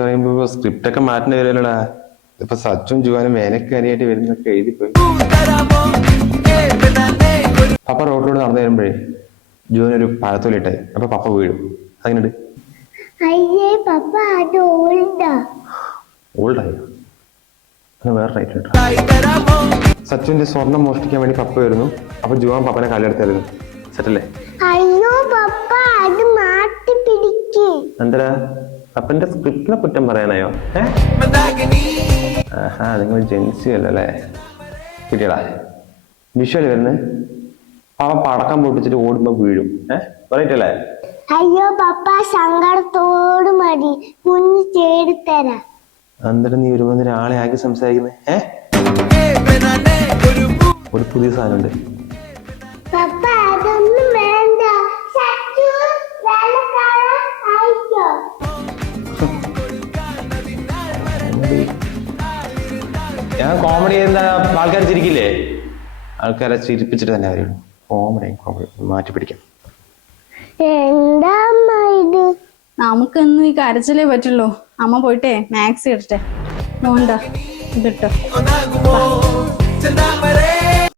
പറയുമ്പോ സ്ക്രിപ്റ്റ് ഒക്കെ മാറ്റേണ്ടി വരുമല്ലോടാ. ഇപ്പൊ സച്ചും ജുവാനും വേനക്കാരിയായിട്ട് വരുന്നൊക്കെ എഴുതിപ്പോയി. പപ്പ റോഡിലൂടെ നടന്നു വരുമ്പോഴേ ജുവാനൊരു പഴത്തോലിട്ടായി. അപ്പൊ പപ്പ വീഴും. അതിനുണ്ട് ഓൾഡായോ വേറെ റൈറ്റ്. സച്ചുവിന്റെ സ്വർണം മോഷ്ടിക്കാൻ വേണ്ടി പപ്പ വരുന്നു. അപ്പൊ ജുവാൻ പപ്പനെ കല്ലെടുത്തായിരുന്നു. സെറ്റല്ലേ? എന്താ പപ്പന്റെ സ്ക്രിപ്റ്റിനെ കുറ്റം പറയാനായോ? ആഹാ, നിങ്ങൾ ജെൻസി അല്ലല്ലേ. കിട്ടിയടാ വിഷ്വല് വരുന്നത്. പപ്പ പടക്കം പൊട്ടിച്ചിട്ട് ഓടുമ്പോ വീഴും. പറയട്ടല്ലേ? അയ്യോ പപ്പ, സങ്കടത്തോട് മതി, കുഞ്ഞു ചേടിത്തരാ. എന്നിട്ട് നീ ഒരുപാട് ഒരാളെ ആക്കി സംസാരിക്കുന്നേ. ഒരു പുതിയ സാധനമുണ്ട്. പപ്പ അതൊന്നും വേണ്ട. ഞാൻ കോമഡി ചെയ്യുന്ന ആൾക്കാർ ചിരിക്കില്ലേ? ആൾക്കാരെ ചിരിപ്പിച്ചിട്ട് തന്നെ കാര്യമുള്ളൂ. കോമഡി മാറ്റി പിടിക്കാം. എന്താ ഇത്? നമുക്ക് ഇന്ന് ഈ കരച്ചിലേ പറ്റുള്ളൂ. അമ്മ പോയിട്ടേ മാക്സി ഇടട്ടെ. മോണ്ടാ ഇതിട്ടോ.